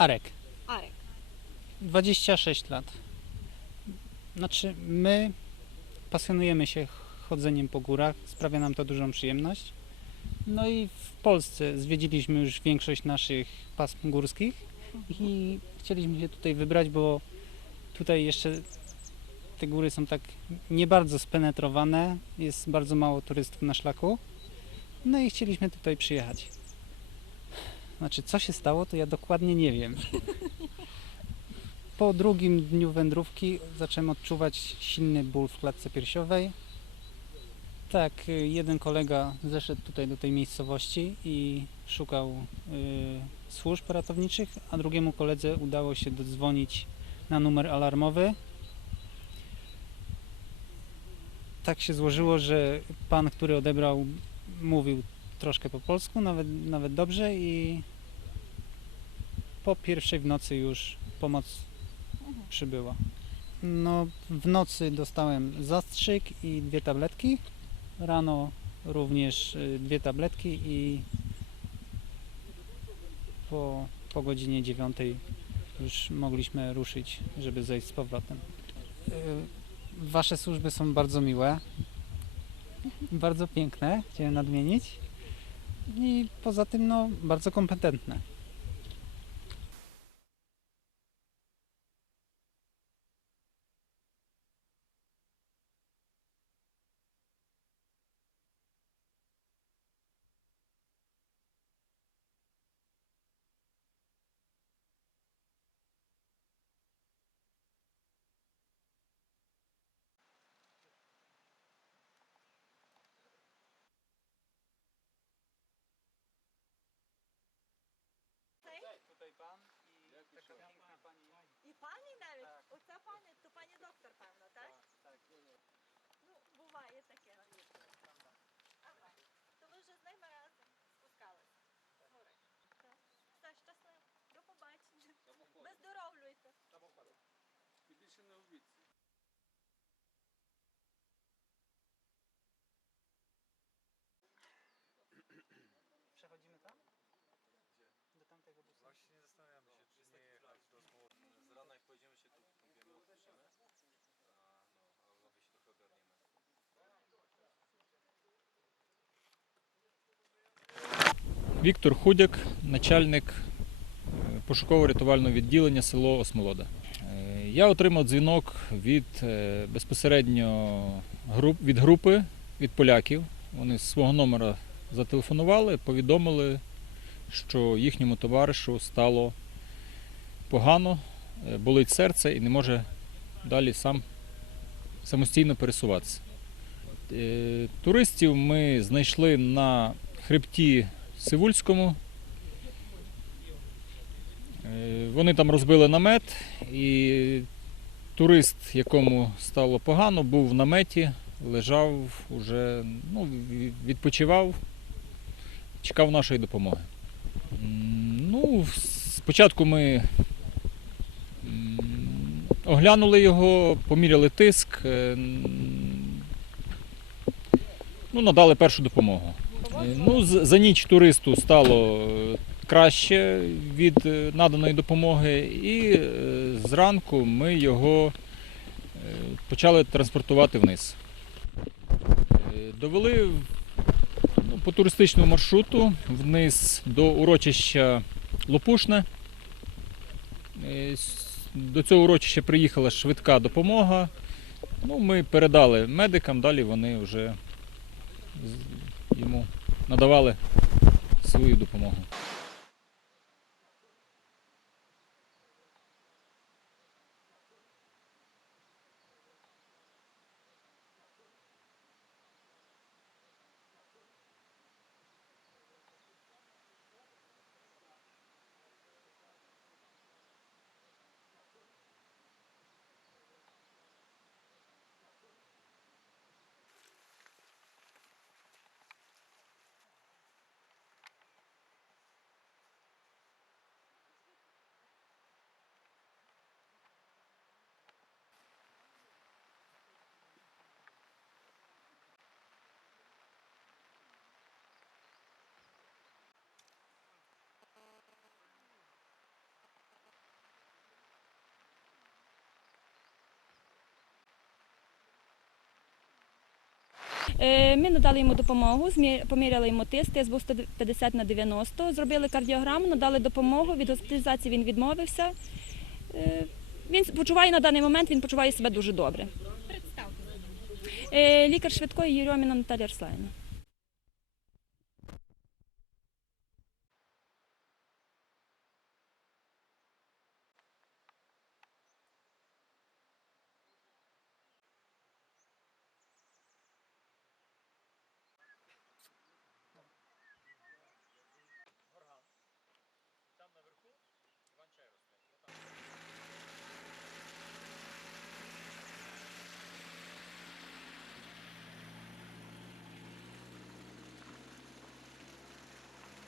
Arek, Arek. 26 lat. Znaczy, my pasjonujemy się chodzeniem po górach, sprawia nam to dużą przyjemność. No i w Polsce zwiedziliśmy już większość naszych pasm górskich i chcieliśmy się tutaj wybrać, bo tutaj jeszcze te góry są tak nie bardzo spenetrowane, jest bardzo mało turystów na szlaku. No i chcieliśmy tutaj przyjechać. Znaczy, co się stało, to ja dokładnie nie wiem. Po drugim dniu wędrówki zacząłem odczuwać silny ból w klatce piersiowej. Tak, y, jeden kolega zeszedł tutaj do tej miejscowości i szukał y, służb ratowniczych, a drugiemu koledze udało się dodzwonić na numer alarmowy. Tak się złożyło, że pan, który odebrał, mówił troszkę po polsku, nawet, nawet dobrze i po pierwszej w nocy już pomoc przybyła. No, w nocy dostałem zastrzyk i dwie tabletki. Rano również y, dwie tabletki i po, po godzinie dziewiątej już mogliśmy ruszyć, żeby zejść z powrotem. Y, Wasze służby są bardzo miłe, bardzo piękne, chciałem nadmienić. I poza tym, no, bardzo kompetentne. Piękna pani. І пані навіть? Так. Оця пані, то пані доктор, певно, так? tak. Ну, буває таке. Ага. То ви вже з ними разом спускалися з гори. Так. Все, щасливо. До побачення. Виздоровлюйте. І більше не обіцяю. Віктор Худяк, начальник е, пошуково-рятувального відділення село Осмолода. Е, Я отримав дзвінок від е, безпосередньо груп, від групи, від поляків. Вони з свого номера зателефонували, повідомили, що їхньому товаришу стало погано, болить серце і не може далі сам самостійно пересуватися. Туристів ми знайшли на хребті Сивульському. Е, Вони там розбили намет, і турист, якому стало погано, був в наметі, лежав уже, ну, відпочивав, чекав нашої допомоги. Ну, спочатку ми оглянули його, поміряли тиск, е, ну, надали першу допомогу. Ну, за ніч туристу стало е, краще від е, наданої допомоги, і е, зранку ми його почали транспортувати вниз. Довели ну, по туристичному маршруту вниз до урочища Лопушне. До цього урочища приїхала швидка допомога. Ну, ми передали медикам, далі вони вже йому надавали свою допомогу. Ми надали йому допомогу, поміряли йому тиск, тиск був 150 на 90, зробили кардіограму, надали допомогу, від госпіталізації він відмовився. Е, Він почуває на даний момент, він почуває себе дуже добре. Е, Лікар швидкої Єрьоміна Наталія Арслаївна.